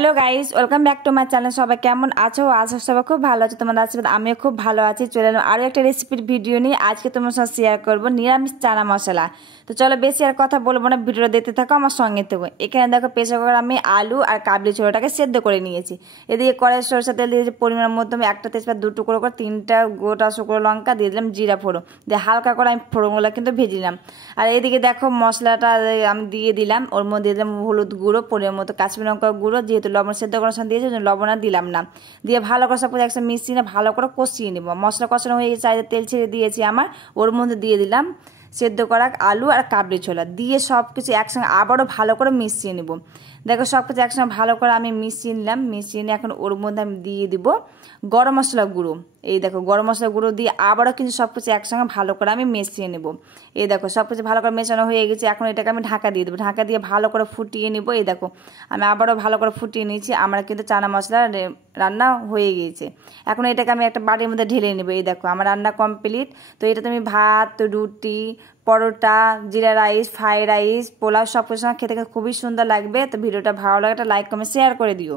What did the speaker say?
Hello guys, welcome back to my channel. সবাই কেমন আছো? আশা সবাই খুব ভালো আছো। তোমাদের আশীর্বাদ আমিও খুব ভালো আছি। চলে এলাম আরও একটা রেসিপির ভিডিও নিয়ে। আজকে তোমার সাথে শেয়ার করবো নিরামিষ চানা মশলা। তো চলো বেশি আর কথা বলবো না, ভিডিওটা দেখতে থাকো, আমার সঙ্গে থেকো। এখানে দেখো প্রেসার কুকারে আমি আলু আর কাবলি ছোলাটাকে সেদ্ধ করে নিয়েছি। এদিকে কড়াই সরষের তেল দিয়েছি পরিমাণ মতো। আমি একটা তেজপাত, দুটো টুকরো করে 3টা গোটা শুকনো লঙ্কা দিয়ে দিলাম, জিরা ফোড়ন দিয়ে হালকা করে আমি ফোড়নগুলো কিন্তু ভেজে নিলাম। আর এইদিকে দেখো মশলাটা আমি দিয়ে দিলাম, ওর মধ্যে দিয়ে দিলাম হলুদ গুঁড়ো, পরিমাণ মতো কাশ্মীর লঙ্কা গুঁড়ো, যেহেতু লবণ সেদ্ধ করার সময় দিয়েছি লবণ আর দিলাম না। দিয়ে ভালো করে সব একসাথে মিশিয়ে ভালো করে কষিয়ে নেব। মশলা কষানো হয়ে গেছে, তেল ছেড়ে দিয়েছি আমার, ওর মধ্যে দিয়ে দিলাম সেদ্ধ করা আলু আর কাবলি ছোলা, দিয়ে সব কিছু একসঙ্গে আবারও ভালো করে মিশিয়ে নেব। দেখো সব কিছু একসঙ্গে ভালো করে আমি মিশিয়ে নিলাম। মিশিয়ে নিয়ে এখন ওর মধ্যে আমি দিয়ে দিব গরম মশলা গুঁড়ো। এই দেখো গরম মশলা গুঁড়ো দিয়ে আবারও কিন্তু সব কিছু একসঙ্গে ভালো করে আমি মিশিয়ে নেব। এই দেখো সব কিছু ভালো করে মেশানো হয়ে গেছে। এখন এটাকে আমি ঢাকা দিয়ে দেবো। ঢাকা দিয়ে ভালো করে ফুটিয়ে নেব। এই দেখো আমি আবারও ভালো করে ফুটিয়ে নিয়েছি। আমার কিন্তু চানা মশলা রান্না হয়ে গিয়েছে। এখন এটাকে আমি একটা বাটির মধ্যে ঢেলে নেবো। এই দেখো আমার রান্না কমপ্লিট। তো এটা তুমি ভাত, রুটি, পরোটা, জিরা রাইস, ফ্রাইড রাইস, পোলাও সব কিছুর সঙ্গে খেতে খুবই সুন্দর লাগবে। তো ভিডিওটা ভালো লাগে একটা লাইক কমেন্ট শেয়ার করে দিও।